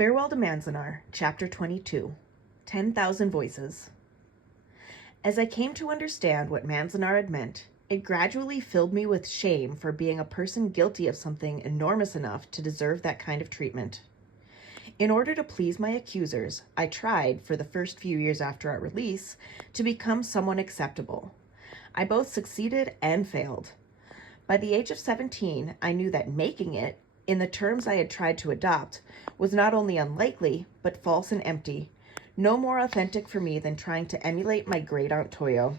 Farewell to Manzanar, Chapter 22, 10,000 Voices. As I came to understand what Manzanar had meant, it gradually filled me with shame for being a person guilty of something enormous enough to deserve that kind of treatment. In order to please my accusers, I tried, for the first few years after our release, to become someone acceptable. I both succeeded and failed. By the age of 17, I knew that making it, in the terms I had tried to adopt, was not only unlikely, but false and empty, no more authentic for me than trying to emulate my great-aunt Toyo.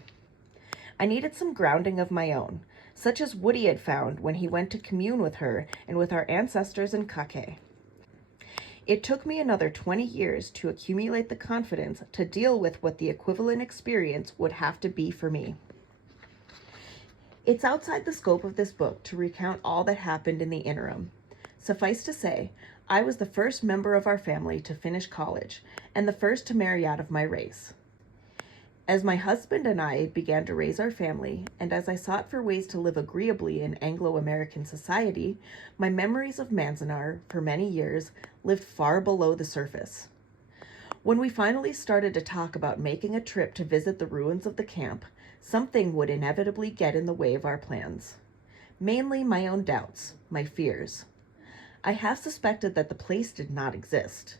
I needed some grounding of my own, such as Woody had found when he went to commune with her and with our ancestors in Kake. It took me another 20 years to accumulate the confidence to deal with what the equivalent experience would have to be for me. It's outside the scope of this book to recount all that happened in the interim. Suffice to say, I was the first member of our family to finish college and the first to marry out of my race. As my husband and I began to raise our family, and as I sought for ways to live agreeably in Anglo-American society, my memories of Manzanar, for many years, lived far below the surface. When we finally started to talk about making a trip to visit the ruins of the camp, something would inevitably get in the way of our plans. Mainly my own doubts, my fears. I half suspected that the place did not exist.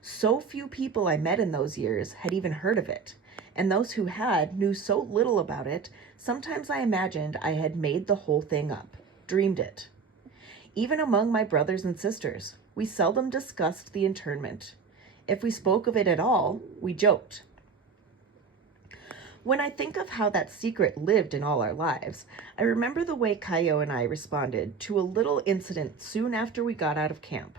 So few people I met in those years had even heard of it, and those who had knew so little about it, sometimes I imagined I had made the whole thing up, dreamed it. Even among my brothers and sisters, we seldom discussed the internment. If we spoke of it at all, we joked. When I think of how that secret lived in all our lives, I remember the way Kayo and I responded to a little incident soon after we got out of camp.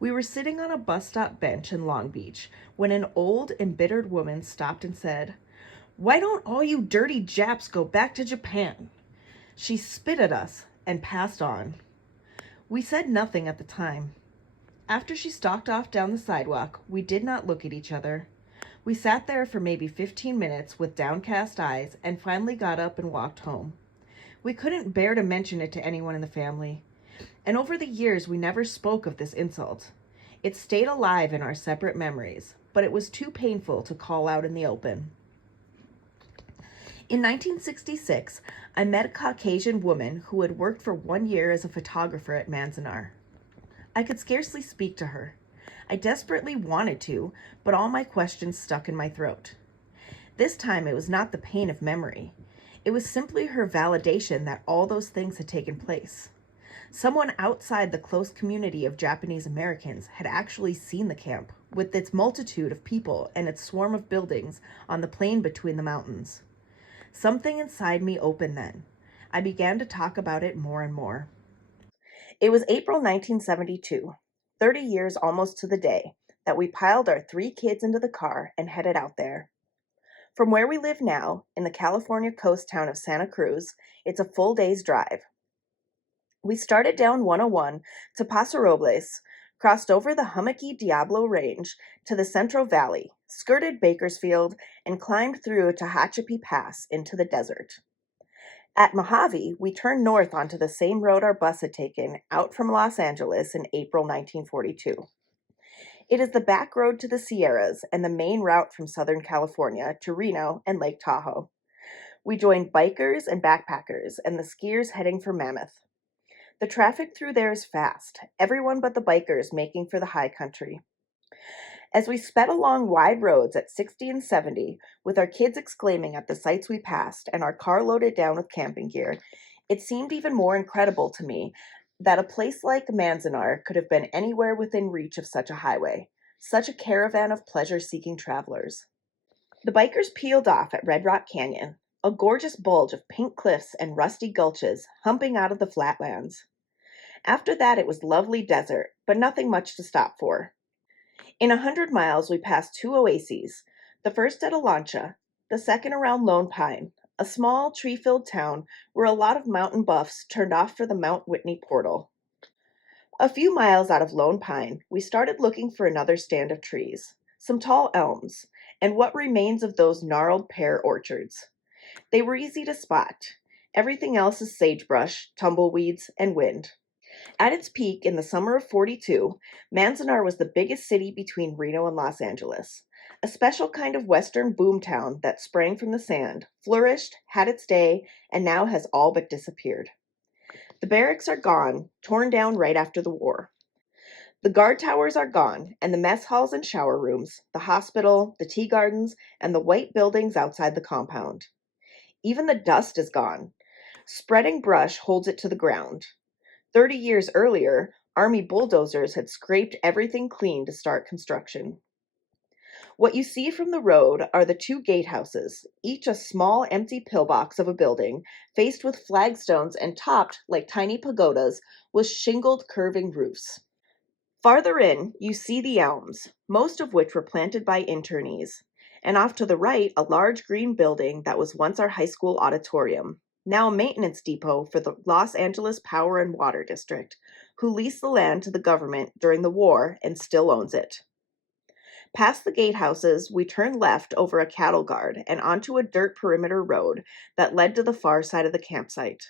We were sitting on a bus stop bench in Long Beach when an old, embittered woman stopped and said, "Why don't all you dirty Japs go back to Japan?" She spit at us and passed on. We said nothing at the time. After she stalked off down the sidewalk, we did not look at each other. We sat there for maybe 15 minutes with downcast eyes and finally got up and walked home. We couldn't bear to mention it to anyone in the family. And over the years, we never spoke of this insult. It stayed alive in our separate memories, but it was too painful to call out in the open. In 1966, I met a Caucasian woman who had worked for 1 year as a photographer at Manzanar. I could scarcely speak to her. I desperately wanted to, but all my questions stuck in my throat. This time it was not the pain of memory. It was simply her validation that all those things had taken place. Someone outside the close community of Japanese Americans had actually seen the camp, with its multitude of people and its swarm of buildings on the plain between the mountains. Something inside me opened then. I began to talk about it more and more. It was April 1972. 30 years almost to the day, that we piled our 3 kids into the car and headed out there. From where we live now, in the California coast town of Santa Cruz, it's a full day's drive. We started down 101 to Paso Robles, crossed over the hummocky Diablo Range to the Central Valley, skirted Bakersfield, and climbed through Tehachapi Pass into the desert. At Mojave, we turned north onto the same road our bus had taken out from Los Angeles in April 1942. It is the back road to the Sierras and the main route from Southern California to Reno and Lake Tahoe. We joined bikers and backpackers and the skiers heading for Mammoth. The traffic through there is fast, everyone but the bikers making for the high country. As we sped along wide roads at 60 and 70, with our kids exclaiming at the sights we passed and our car loaded down with camping gear, it seemed even more incredible to me that a place like Manzanar could have been anywhere within reach of such a highway, such a caravan of pleasure-seeking travelers. The bikers peeled off at Red Rock Canyon, a gorgeous bulge of pink cliffs and rusty gulches humping out of the flatlands. After that, it was lovely desert, but nothing much to stop for. In 100 miles, we passed 2 oases, the first at Alancha, the second around Lone Pine, a small, tree-filled town where a lot of mountain buffs turned off for the Mount Whitney portal. A few miles out of Lone Pine, we started looking for another stand of trees, some tall elms, and what remains of those gnarled pear orchards. They were easy to spot. Everything else is sagebrush, tumbleweeds, and wind. At its peak in the summer of 42, Manzanar was the biggest city between Reno and Los Angeles. A special kind of western boomtown that sprang from the sand, flourished, had its day, and now has all but disappeared. The barracks are gone, torn down right after the war. The guard towers are gone, and the mess halls and shower rooms, the hospital, the tea gardens, and the white buildings outside the compound. Even the dust is gone. Spreading brush holds it to the ground. 30 years earlier, Army bulldozers had scraped everything clean to start construction. What you see from the road are the two gatehouses, each a small empty pillbox of a building, faced with flagstones and topped, like tiny pagodas, with shingled curving roofs. Farther in, you see the elms, most of which were planted by internees, and off to the right, a large green building that was once our high school auditorium, now a maintenance depot for the Los Angeles Power and Water District, who leased the land to the government during the war and still owns it. Past the gatehouses, we turned left over a cattle guard and onto a dirt perimeter road that led to the far side of the campsite.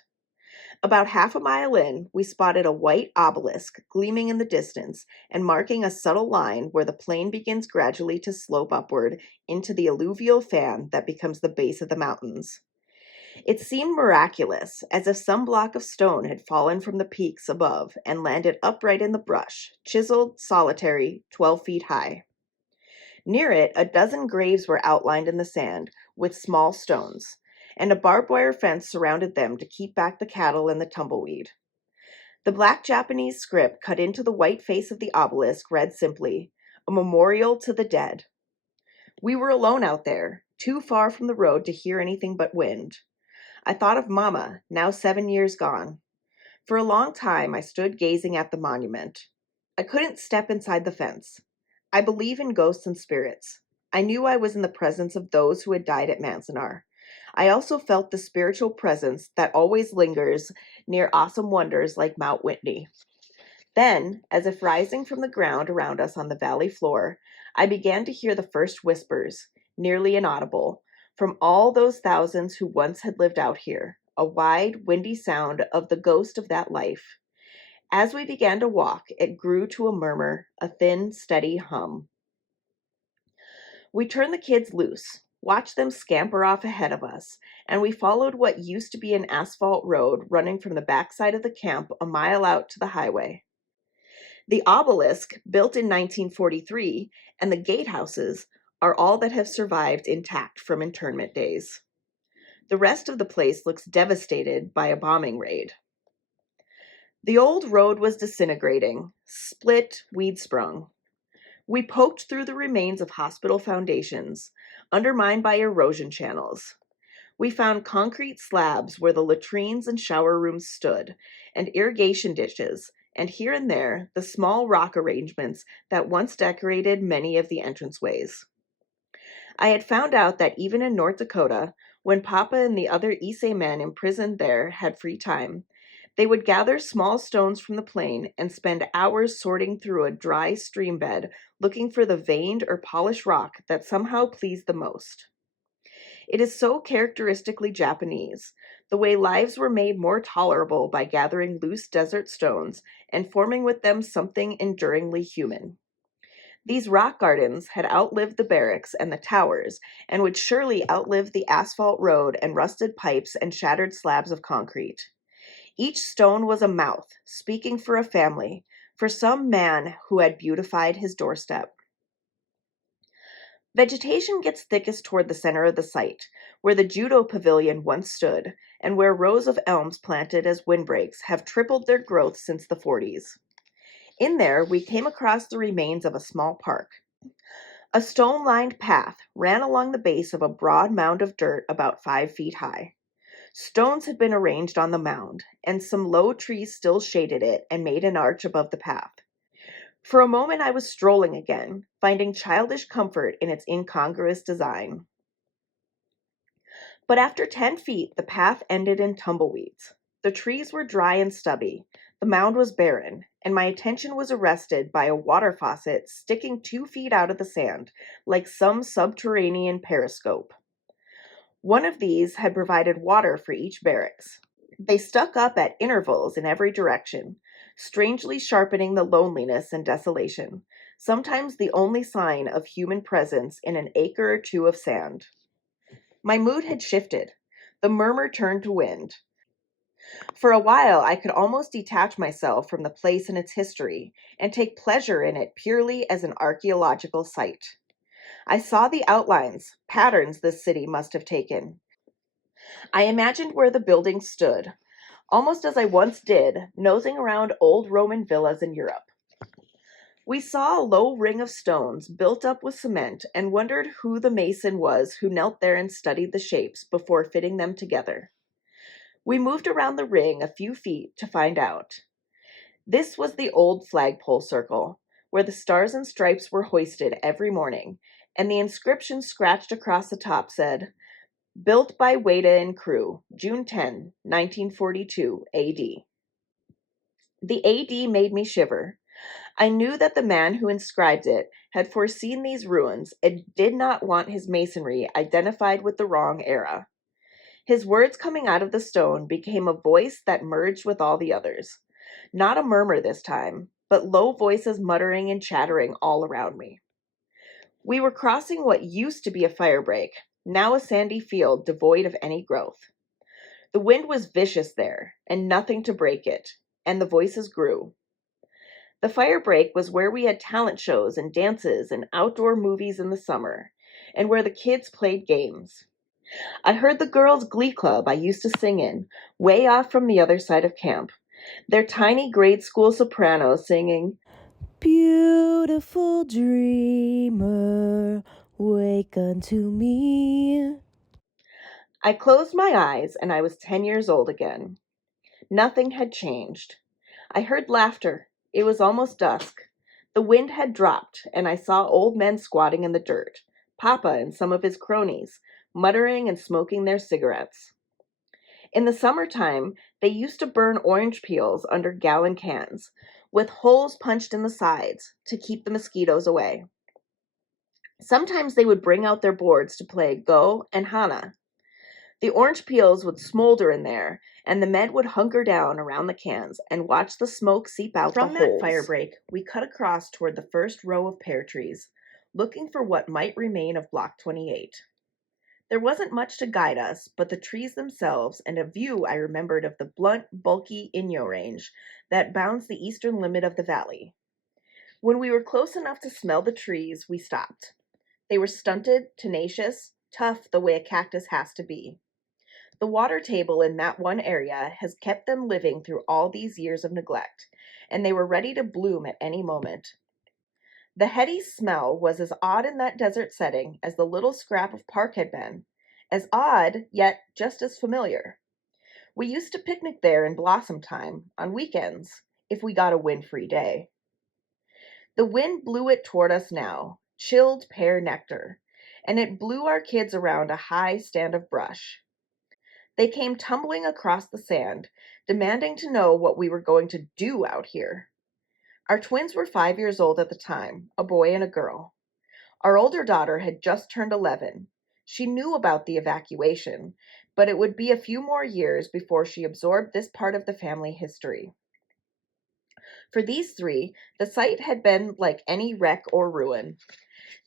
About half a mile in, we spotted a white obelisk gleaming in the distance and marking a subtle line where the plain begins gradually to slope upward into the alluvial fan that becomes the base of the mountains. It seemed miraculous, as if some block of stone had fallen from the peaks above and landed upright in the brush, chiseled, solitary, 12 feet high. Near it, a dozen graves were outlined in the sand with small stones, and a barbed wire fence surrounded them to keep back the cattle and the tumbleweed. The black Japanese script cut into the white face of the obelisk read simply, "A memorial to the dead." We were alone out there, too far from the road to hear anything but wind. I thought of Mama, now 7 years gone. For a long time, I stood gazing at the monument. I couldn't step inside the fence. I believe in ghosts and spirits. I knew I was in the presence of those who had died at Manzanar. I also felt the spiritual presence that always lingers near awesome wonders like Mount Whitney. Then, as if rising from the ground around us on the valley floor, I began to hear the first whispers, nearly inaudible, from all those thousands who once had lived out here, a wide, windy sound of the ghost of that life. As we began to walk, it grew to a murmur, a thin, steady hum. We turned the kids loose, watched them scamper off ahead of us, and we followed what used to be an asphalt road running from the backside of the camp a mile out to the highway. The obelisk, built in 1943, and the gatehouses are all that have survived intact from internment days. The rest of the place looks devastated by a bombing raid. The old road was disintegrating, split, weed-sprung. We poked through the remains of hospital foundations, undermined by erosion channels. We found concrete slabs where the latrines and shower rooms stood, and irrigation ditches, and here and there, the small rock arrangements that once decorated many of the entranceways. I had found out that even in North Dakota, when Papa and the other Issei men imprisoned there had free time, they would gather small stones from the plain and spend hours sorting through a dry stream bed looking for the veined or polished rock that somehow pleased the most. It is so characteristically Japanese, the way lives were made more tolerable by gathering loose desert stones and forming with them something enduringly human. These rock gardens had outlived the barracks and the towers, and would surely outlive the asphalt road and rusted pipes and shattered slabs of concrete. Each stone was a mouth, speaking for a family, for some man who had beautified his doorstep. Vegetation gets thickest toward the center of the site, where the judo pavilion once stood, and where rows of elms planted as windbreaks have tripled their growth since the 40s. In there, we came across the remains of a small park. A stone-lined path ran along the base of a broad mound of dirt about 5 feet high. Stones had been arranged on the mound, and some low trees still shaded it and made an arch above the path. For a moment I was strolling again, finding childish comfort in its incongruous design. But after 10 feet, the path ended in tumbleweeds. The trees were dry and stubby, the mound was barren, and my attention was arrested by a water faucet sticking 2 feet out of the sand, like some subterranean periscope. One of these had provided water for each barracks. They stuck up at intervals in every direction, strangely sharpening the loneliness and desolation, sometimes the only sign of human presence in an acre or two of sand. My mood had shifted. The murmur turned to wind. For a while, I could almost detach myself from the place and its history and take pleasure in it purely as an archaeological site. I saw the outlines, patterns this city must have taken. I imagined where the buildings stood, almost as I once did, nosing around old Roman villas in Europe. We saw a low ring of stones built up with cement and wondered who the mason was who knelt there and studied the shapes before fitting them together. We moved around the ring a few feet to find out. This was the old flagpole circle, where the stars and stripes were hoisted every morning, and the inscription scratched across the top said, "Built by Wada and crew, June 10, 1942 AD." The AD made me shiver. I knew that the man who inscribed it had foreseen these ruins and did not want his masonry identified with the wrong era. His words coming out of the stone became a voice that merged with all the others. Not a murmur this time, but low voices muttering and chattering all around me. We were crossing what used to be a firebreak, now a sandy field devoid of any growth. The wind was vicious there, and nothing to break it, and the voices grew. The firebreak was where we had talent shows and dances and outdoor movies in the summer, and where the kids played games. I heard the girls' glee club I used to sing in, way off from the other side of camp, their tiny grade school soprano singing, "Beautiful dreamer, wake unto me." I closed my eyes and I was 10 years old again. Nothing had changed. I heard laughter. It was almost dusk. The wind had dropped, and I saw old men squatting in the dirt, Papa and some of his cronies, muttering and smoking their cigarettes. In the summertime, they used to burn orange peels under gallon cans, with holes punched in the sides to keep the mosquitoes away. Sometimes they would bring out their boards to play Go and Hana. The orange peels would smolder in there, and the men would hunker down around the cans and watch the smoke seep out the holes. From that firebreak, we cut across toward the first row of pear trees, looking for what might remain of Block 28. There wasn't much to guide us, but the trees themselves and a view I remembered of the blunt, bulky Inyo Range that bounds the eastern limit of the valley. When we were close enough to smell the trees, we stopped. They were stunted, tenacious, tough the way a cactus has to be. The water table in that one area has kept them living through all these years of neglect, and they were ready to bloom at any moment. The heady smell was as odd in that desert setting as the little scrap of park had been. As odd, yet just as familiar. We used to picnic there in blossom time, on weekends, if we got a wind-free day. The wind blew it toward us now, chilled pear nectar, and it blew our kids around a high stand of brush. They came tumbling across the sand, demanding to know what we were going to do out here. Our twins were 5 years old at the time, a boy and a girl. Our older daughter had just turned 11. She knew about the evacuation, but it would be a few more years before she absorbed this part of the family history. For these three, the site had been like any wreck or ruin.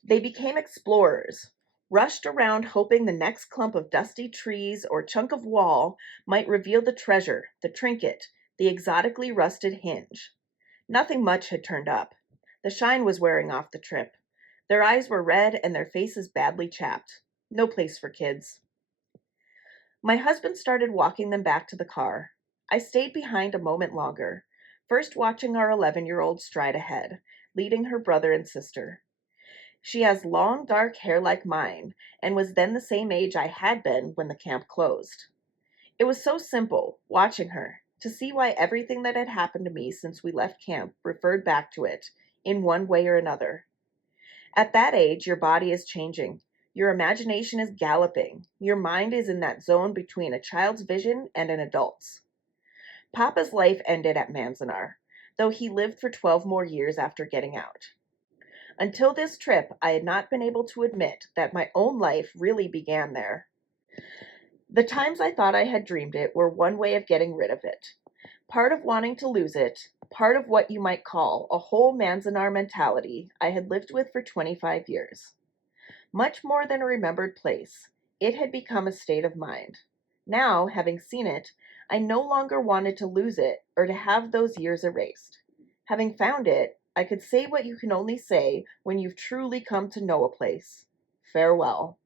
They became explorers, rushed around hoping the next clump of dusty trees or chunk of wall might reveal the treasure, the trinket, the exotically rusted hinge. Nothing much had turned up. The shine was wearing off the trip. Their eyes were red and their faces badly chapped. No place for kids. My husband started walking them back to the car. I stayed behind a moment longer, first watching our 11-year-old stride ahead, leading her brother and sister. She has long dark hair like mine, and was then the same age I had been when the camp closed. It was so simple, watching her, to see why everything that had happened to me since we left camp referred back to it, in one way or another. At that age, your body is changing. Your imagination is galloping. Your mind is in that zone between a child's vision and an adult's. Papa's life ended at Manzanar, though he lived for 12 more years after getting out. Until this trip, I had not been able to admit that my own life really began there. The times I thought I had dreamed it were one way of getting rid of it. Part of wanting to lose it, part of what you might call a whole Manzanar mentality I had lived with for 25 years. Much more than a remembered place, it had become a state of mind. Now, having seen it, I no longer wanted to lose it or to have those years erased. Having found it, I could say what you can only say when you've truly come to know a place. Farewell.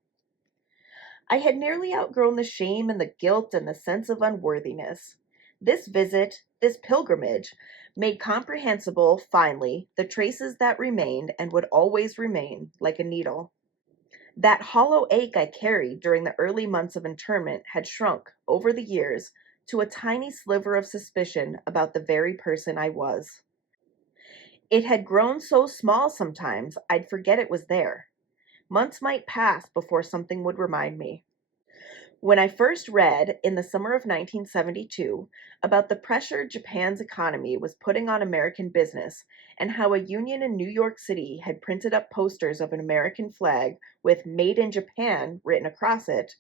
I had nearly outgrown the shame and the guilt and the sense of unworthiness. This visit, this pilgrimage, made comprehensible, finally, the traces that remained and would always remain, like a needle. That hollow ache I carried during the early months of internment had shrunk, over the years, to a tiny sliver of suspicion about the very person I was. It had grown so small sometimes I'd forget it was there. Months might pass before something would remind me. When I first read, in the summer of 1972, about the pressure Japan's economy was putting on American business and how a union in New York City had printed up posters of an American flag with Made in Japan written across it,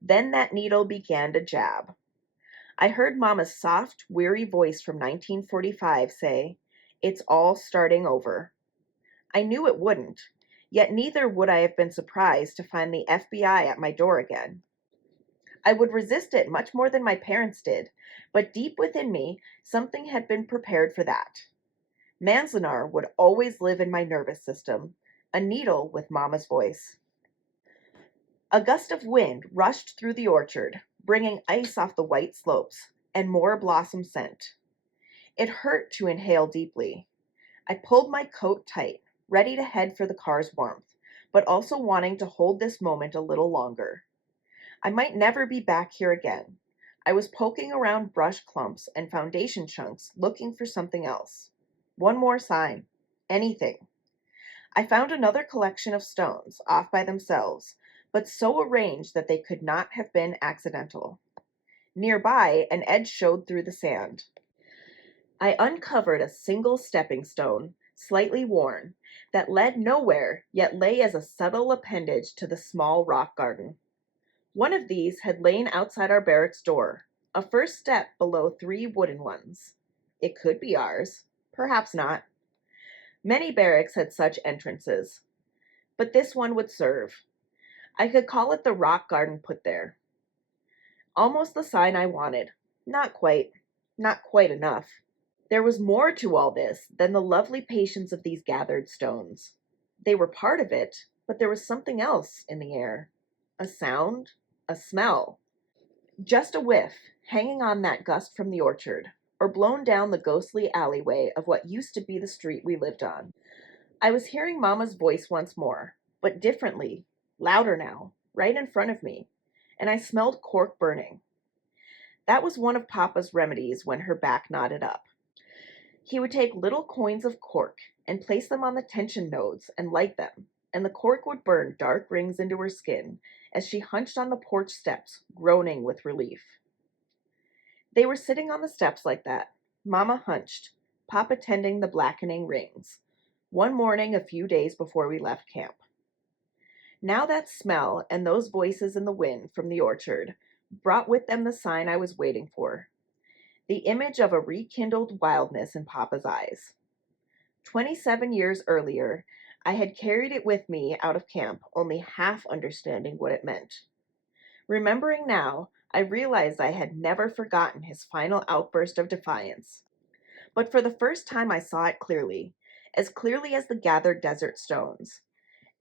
then that needle began to jab. I heard Mama's soft, weary voice from 1945 say, "It's all starting over." I knew it wouldn't, yet neither would I have been surprised to find the FBI at my door again. I would resist it much more than my parents did, but deep within me, something had been prepared for that. Manzanar would always live in my nervous system, a needle with Mama's voice. A gust of wind rushed through the orchard, bringing ice off the white slopes and more blossom scent. It hurt to inhale deeply. I pulled my coat tight, ready to head for the car's warmth, but also wanting to hold this moment a little longer. I might never be back here again. I was poking around brush clumps and foundation chunks looking for something else. One more sign. Anything. I found another collection of stones, off by themselves, but so arranged that they could not have been accidental. Nearby, an edge showed through the sand. I uncovered a single stepping stone, slightly worn, that led nowhere, yet lay as a subtle appendage to the small rock garden. One of these had lain outside our barracks door, a first step below 3 wooden ones. It could be ours, perhaps not. Many barracks had such entrances, but this one would serve. I could call it the rock garden put there. Almost the sign I wanted. Not quite. Not quite enough. There was more to all this than the lovely patience of these gathered stones. They were part of it, but there was something else in the air. A sound, a smell. Just a whiff, hanging on that gust from the orchard, or blown down the ghostly alleyway of what used to be the street we lived on. I was hearing Mama's voice once more, but differently, louder now, right in front of me, and I smelled cork burning. That was one of Papa's remedies when her back knotted up. He would take little coins of cork and place them on the tension nodes and light them, and the cork would burn dark rings into her skin as she hunched on the porch steps, groaning with relief. They were sitting on the steps like that, Mama hunched, Papa tending the blackening rings, one morning a few days before we left camp. Now that smell and those voices in the wind from the orchard brought with them the sign I was waiting for, the image of a rekindled wildness in Papa's eyes. 27 years earlier, I had carried it with me out of camp, only half understanding what it meant. Remembering now, I realized I had never forgotten his final outburst of defiance. But for the first time I saw it clearly as the gathered desert stones.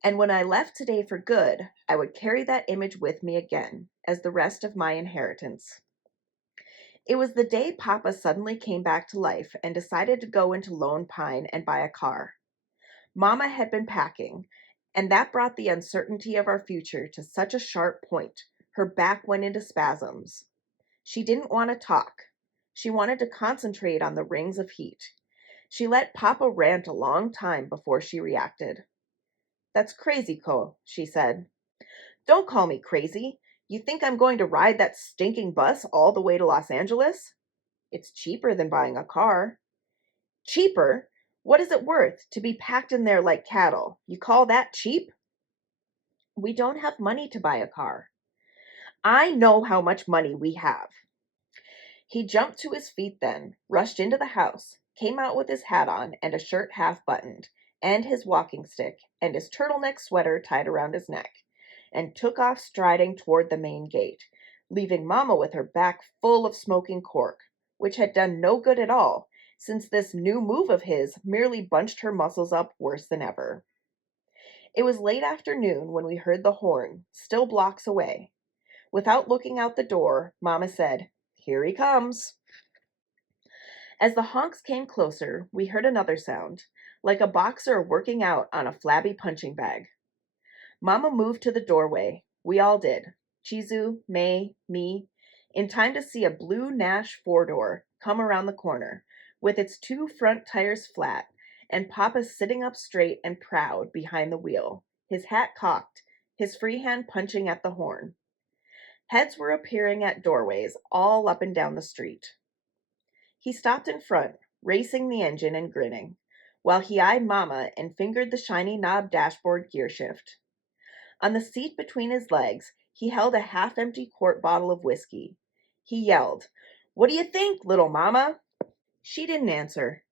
And when I left today for good, I would carry that image with me again, as the rest of my inheritance. It was the day Papa suddenly came back to life and decided to go into Lone Pine and buy a car. Mama had been packing, and that brought the uncertainty of our future to such a sharp point. Her back went into spasms. She didn't want to talk. She wanted to concentrate on the rings of heat. She let Papa rant a long time before she reacted. "That's crazy, Co," she said. "Don't call me crazy. You think I'm going to ride that stinking bus all the way to Los Angeles? It's cheaper than buying a car." "Cheaper? What is it worth to be packed in there like cattle? You call that cheap?" "We don't have money to buy a car." "I know how much money we have." He jumped to his feet then, rushed into the house, came out with his hat on and a shirt half buttoned, and his walking stick, and his turtleneck sweater tied around his neck, and took off striding toward the main gate, leaving Mamma with her back full of smoking cork, which had done no good at all, since this new move of his merely bunched her muscles up worse than ever. It was late afternoon when we heard the horn, still blocks away. Without looking out the door, Mamma said, "Here he comes." As the honks came closer, we heard another sound, like a boxer working out on a flabby punching bag. Mamma moved to the doorway. We all did. Chizu, May, me, in time to see a blue Nash four-door come around the corner, with its two front tires flat, and Papa sitting up straight and proud behind the wheel, his hat cocked, his free hand punching at the horn. Heads were appearing at doorways all up and down the street. He stopped in front, racing the engine and grinning, while he eyed Mamma and fingered the shiny knob dashboard gear shift. On the seat between his legs, he held a half-empty quart bottle of whiskey. He yelled, "What do you think, little Mamma?" She didn't answer.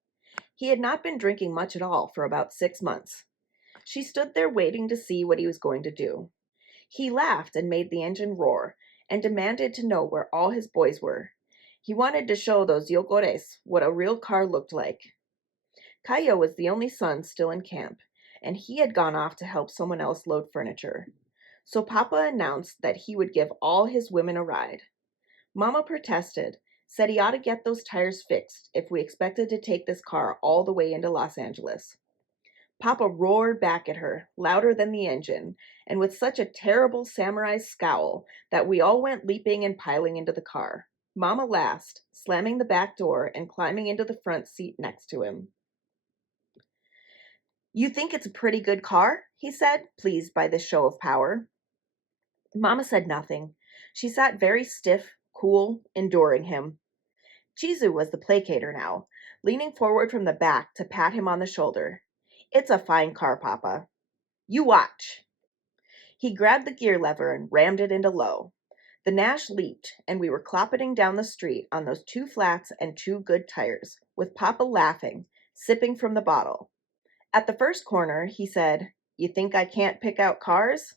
He had not been drinking much at all for about 6 months. She stood there waiting to see what he was going to do. He laughed and made the engine roar, and demanded to know where all his boys were. He wanted to show those yokores what a real car looked like. Kaio was the only son still in camp, and he had gone off to help someone else load furniture. So Papa announced that he would give all his women a ride. Mama protested, said he ought to get those tires fixed if we expected to take this car all the way into Los Angeles. Papa roared back at her, louder than the engine, and with such a terrible samurai scowl that we all went leaping and piling into the car. Mama last, slamming the back door and climbing into the front seat next to him. "You think it's a pretty good car?" he said, pleased by this show of power. Mama said nothing. She sat very stiff, cool, enduring him. Chizu was the placater now, leaning forward from the back to pat him on the shoulder. "It's a fine car, Papa. You watch." He grabbed the gear lever and rammed it into low. The Nash leaped, and we were cloppeting down the street on those 2 flats and 2 good tires, with Papa laughing, sipping from the bottle. At the first corner, he said, "You think I can't pick out cars?"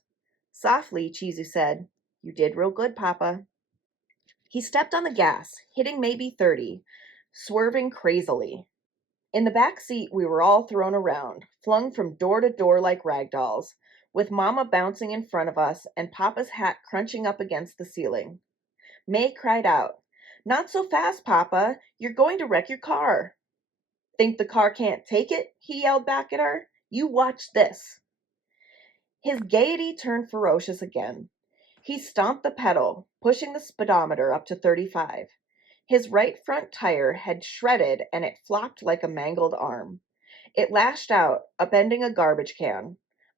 Softly, Chizu said, "You did real good, Papa." He stepped on the gas, hitting maybe 30, swerving crazily. In the back seat, we were all thrown around, flung from door to door like rag dolls, with Mama bouncing in front of us and Papa's hat crunching up against the ceiling. May cried out, "Not so fast, Papa. You're going to wreck your car." "Think the car can't take it?" he yelled back at her. "You watch this." His gaiety turned ferocious again. He stomped the pedal, pushing the speedometer up to 35. His right front tire had shredded and it flopped like a mangled arm. It lashed out, upending a garbage can.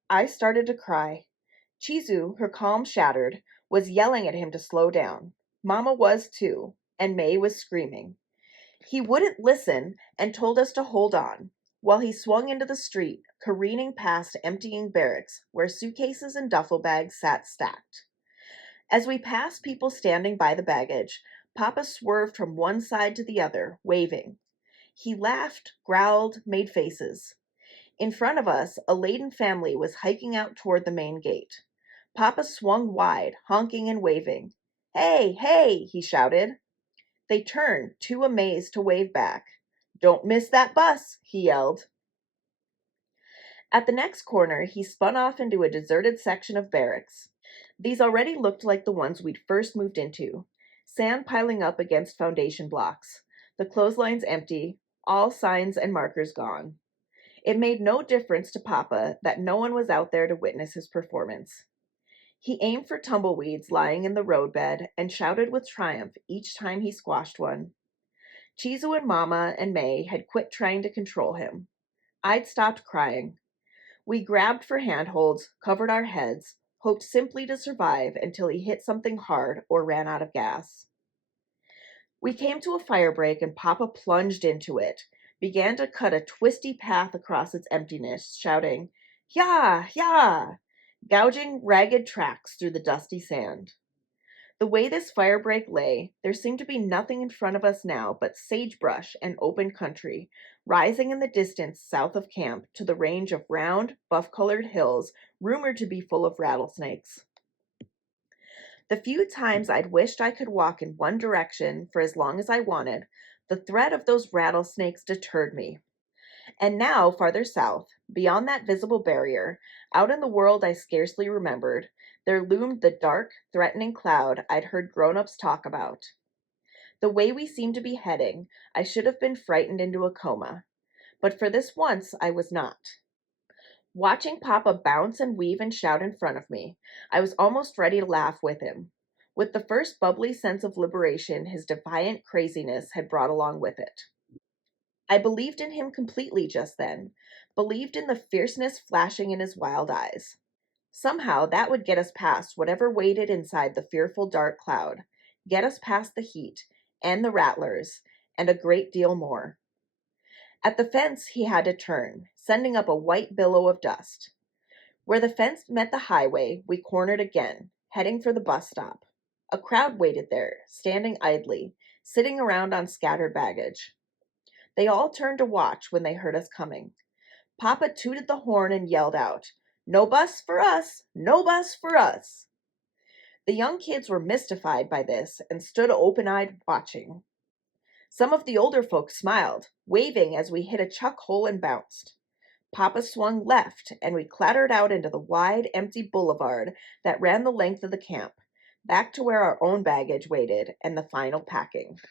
I started to cry. Chizu, her calm shattered, was yelling at him to slow down. Mama was too, and May was screaming. He wouldn't listen and told us to hold on, while he swung into the street, careening past emptying barracks where suitcases and duffel bags sat stacked. As we passed people standing by the baggage, Papa swerved from one side to the other, waving. He laughed, growled, made faces. In front of us, a laden family was hiking out toward the main gate. Papa swung wide, honking and waving. "Hey, hey," he shouted. They turned, too amazed to wave back. "Don't miss that bus," he yelled. At the next corner, he spun off into a deserted section of barracks. These already looked like the ones we'd first moved into, sand piling up against foundation blocks, the clotheslines empty, all signs and markers gone. It made no difference to Papa that no one was out there to witness his performance. He aimed for tumbleweeds lying in the roadbed and shouted with triumph each time he squashed one. Chizu and Mama and May had quit trying to control him. I'd stopped crying. We grabbed for handholds, covered our heads, hoped simply to survive until he hit something hard or ran out of gas. We came to a fire break and Papa plunged into it, began to cut a twisty path across its emptiness, shouting, "Ya, ya!" gouging ragged tracks through the dusty sand. The way this firebreak lay, there seemed to be nothing in front of us now but sagebrush and open country, rising in the distance south of camp to the range of round, buff-colored hills rumored to be full of rattlesnakes. The few times I'd wished I could walk in one direction for as long as I wanted, the threat of those rattlesnakes deterred me. And now, farther south, beyond that visible barrier, out in the world I scarcely remembered, there loomed the dark, threatening cloud I'd heard grown-ups talk about. The way we seemed to be heading, I should have been frightened into a coma. But for this once, I was not. Watching Papa bounce and weave and shout in front of me, I was almost ready to laugh with him, with the first bubbly sense of liberation his defiant craziness had brought along with it. I believed in him completely just then, believed in the fierceness flashing in his wild eyes. Somehow that would get us past whatever waited inside the fearful dark cloud, get us past the heat, and the rattlers, and a great deal more. At the fence he had to turn, sending up a white billow of dust. Where the fence met the highway, we cornered again, heading for the bus stop. A crowd waited there, standing idly, sitting around on scattered baggage. They all turned to watch when they heard us coming. Papa tooted the horn and yelled out, "No bus for us! No bus for us!" The young kids were mystified by this and stood open-eyed watching. Some of the older folks smiled, waving as we hit a chuck hole and bounced. Papa swung left, and we clattered out into the wide, empty boulevard that ran the length of the camp, back to where our own baggage waited and the final packing.